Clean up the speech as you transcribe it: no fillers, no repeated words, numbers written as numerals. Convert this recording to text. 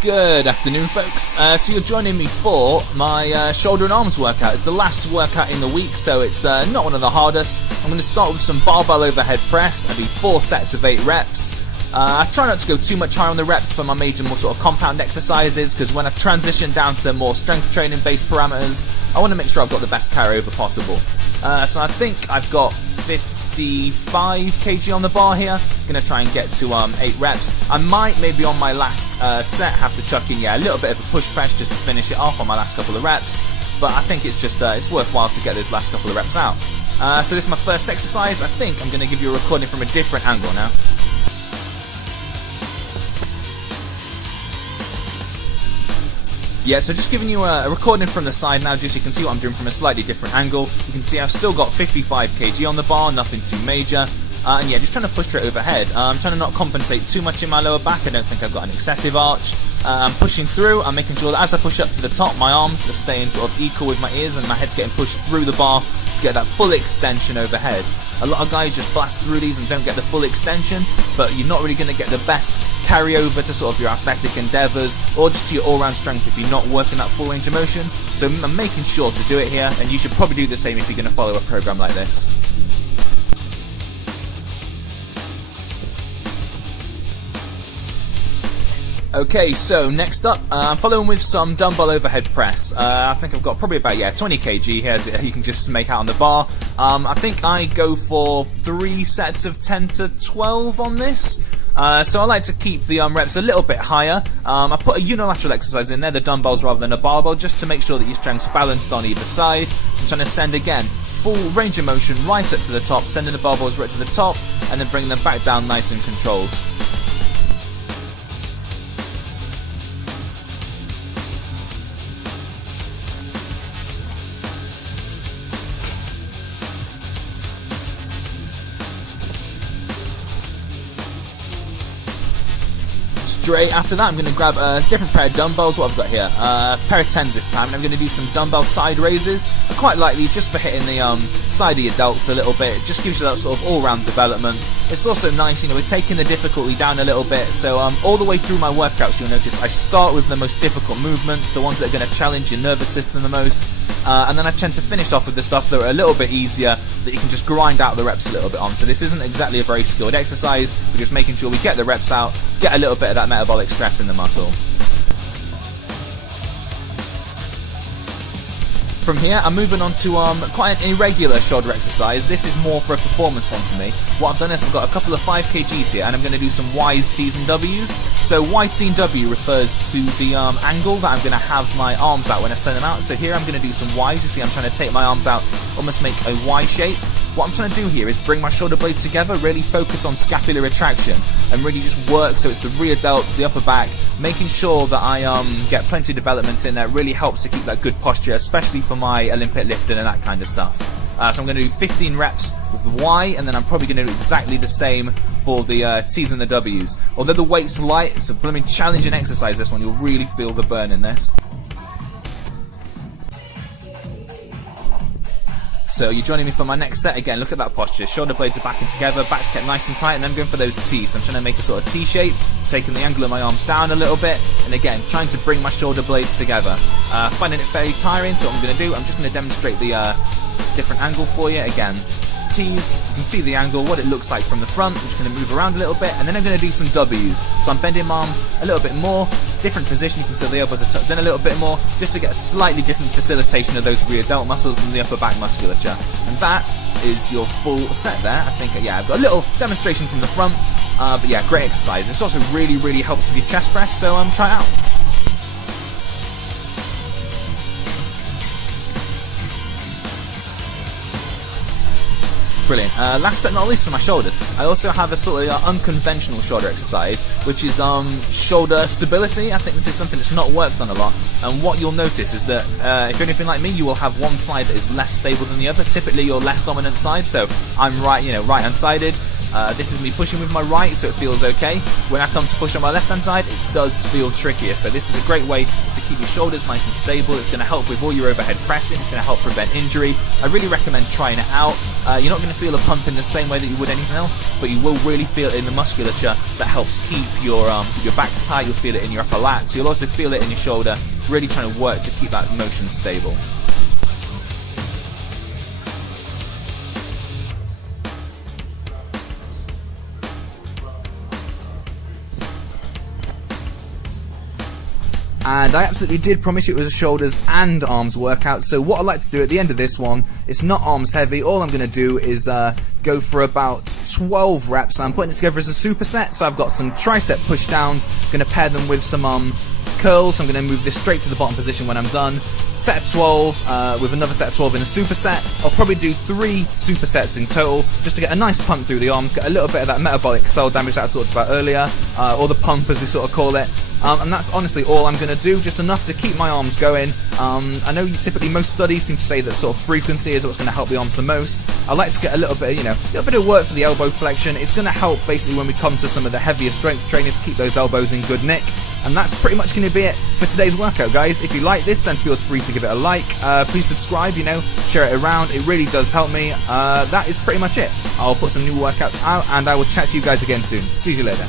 Good afternoon, folks. So you're joining me for my shoulder and arms workout. It's the last workout in the week, so it's not one of the hardest. I'm going to start with some barbell overhead press. I do 4 sets of 8 reps. I try not to go too much higher on the reps for my major, more sort of compound exercises, because when I transition down to more strength training based parameters, I want to make sure I've got the best carryover possible. So I think I've got 55 kg on the bar here. Gonna try and get to 8 reps. I might maybe on my last set have to chuck in a little bit of a push press just to finish it off on my last couple of reps, but I think it's just it's worthwhile to get those last couple of reps out. So this is my first exercise. I think I'm gonna give you a recording from a different angle now. Yeah, so just giving you a recording from the side now, just so you can see what I'm doing from a slightly different angle. You can see I've still got 55 kg on the bar, nothing too major. And yeah, just trying to push straight overhead. I'm trying to not compensate too much in my lower back. I don't think I've got an excessive arch. I'm pushing through. I'm making sure that as I push up to the top, my arms are staying sort of equal with my ears and my head's getting pushed through the bar to get that full extension overhead. A lot of guys just blast through these and don't get the full extension, but you're not really going to get the best carryover to sort of your athletic endeavours or just to your all-round strength if you're not working that full range of motion. So I'm making sure to do it here, and you should probably do the same if you're going to follow a program like this. Okay, so next up, I'm following with some dumbbell overhead press. I think I've got probably about 20 kg here, as you can just make out on the bar. I think I go for 3 sets of 10 to 12 on this. So I like to keep the reps a little bit higher. I put a unilateral exercise in there, the dumbbells rather than a barbell, just to make sure that your strength's balanced on either side. I'm trying to send again full range of motion right up to the top, sending the barbells right to the top, and then bringing them back down nice and controlled. Straight after that, I'm going to grab a different pair of dumbbells. What I've got here, a pair of 10s this time, and I'm going to do some dumbbell side raises. I quite like these just for hitting the side of your delts a little bit. It just gives you that sort of all-round development. It's also nice, we're taking the difficulty down a little bit. So all the way through my workouts, you'll notice I start with the most difficult movements, the ones that are going to challenge your nervous system the most, and then I tend to finish off with the stuff that are a little bit easier, that you can just grind out the reps a little bit on. So this isn't exactly a very skilled exercise. We're just making sure we get the reps out, get a little bit of that metabolic stress in the muscle. From here, I'm moving on to quite an irregular shoulder exercise. This is more for a performance one for me. What I've done is I've got a couple of 5 kgs here, and I'm going to do some Y's, T's and W's. So Y, T and W refers to the angle that I'm going to have my arms out when I send them out. So here I'm going to do some Y's. You see I'm trying to take my arms out, almost make a Y shape. What I'm trying to do here is bring my shoulder blade together, really focus on scapular retraction, and really just work so it's the rear delt, the upper back, making sure that I get plenty of development in there. Really helps to keep that good posture, especially for my Olympic lifting and that kind of stuff. So I'm going to do 15 reps with the Y, and then I'm probably going to do exactly the same for the T's and the W's. Although the weight's light, it's a blooming challenging exercise, this one. You'll really feel the burn in this. So you're joining me for my next set. Again, look at that posture. Shoulder blades are backing together, back's kept nice and tight, and then I'm going for those T's. So I'm trying to make a sort of T shape, taking the angle of my arms down a little bit, and again, trying to bring my shoulder blades together. Finding it fairly tiring, so what I'm going to do, I'm just going to demonstrate the different angle for you. Again, T's, you can see the angle, what it looks like from the front. I'm just going to move around a little bit, and then I'm going to do some W's. So I'm bending my arms a little bit more, different position. You can see the elbows are tucked in a little bit more, just to get a slightly different facilitation of those rear delt muscles and the upper back musculature. And that is your full set there. I think, I've got a little demonstration from the front, but yeah, great exercise. This also really helps with your chest press, so try it out. Brilliant. Last but not least for my shoulders, I also have a sort of unconventional shoulder exercise, which is shoulder stability. I think this is something that's not worked on a lot, and what you'll notice is that if you're anything like me, you will have one side that is less stable than the other, typically your less dominant side. So I'm right-hand sided. This is me pushing with my right, so it feels okay. When I come to push on my left hand side, it does feel trickier. So this is a great way to keep your shoulders nice and stable. It's going to help with all your overhead pressing. It's going to help prevent injury. I really recommend trying it out. You're not going to feel a pump in the same way that you would anything else, but you will really feel it in the musculature that helps keep your back tight. You'll feel it in your upper lats. You'll also feel it in your shoulder, really trying to work to keep that motion stable. And I absolutely did promise you it was a shoulders and arms workout, so what I'd like to do at the end of this one, it's not arms heavy. All I'm going to do is go for about 12 reps. I'm putting it together as a superset, so I've got some tricep push downs, going to pair them with some curls. So I'm going to move this straight to the bottom position when I'm done. Set of 12 with another set of 12 in a superset. I'll probably do 3 supersets in total just to get a nice pump through the arms, get a little bit of that metabolic cell damage that I talked about earlier, or the pump as we sort of call it. And that's honestly all I'm going to do, just enough to keep my arms going. I know typically most studies seem to say that sort of frequency is what's going to help the arms the most. I like to get a little bit, a little bit of work for the elbow flexion. It's going to help basically when we come to some of the heavier strength training to keep those elbows in good nick. And that's pretty much going to be it for today's workout, guys. If you like this, then feel free to give it a like. Please subscribe, share it around. It really does help me. That is pretty much it. I'll put some new workouts out, and I will chat to you guys again soon. See you later.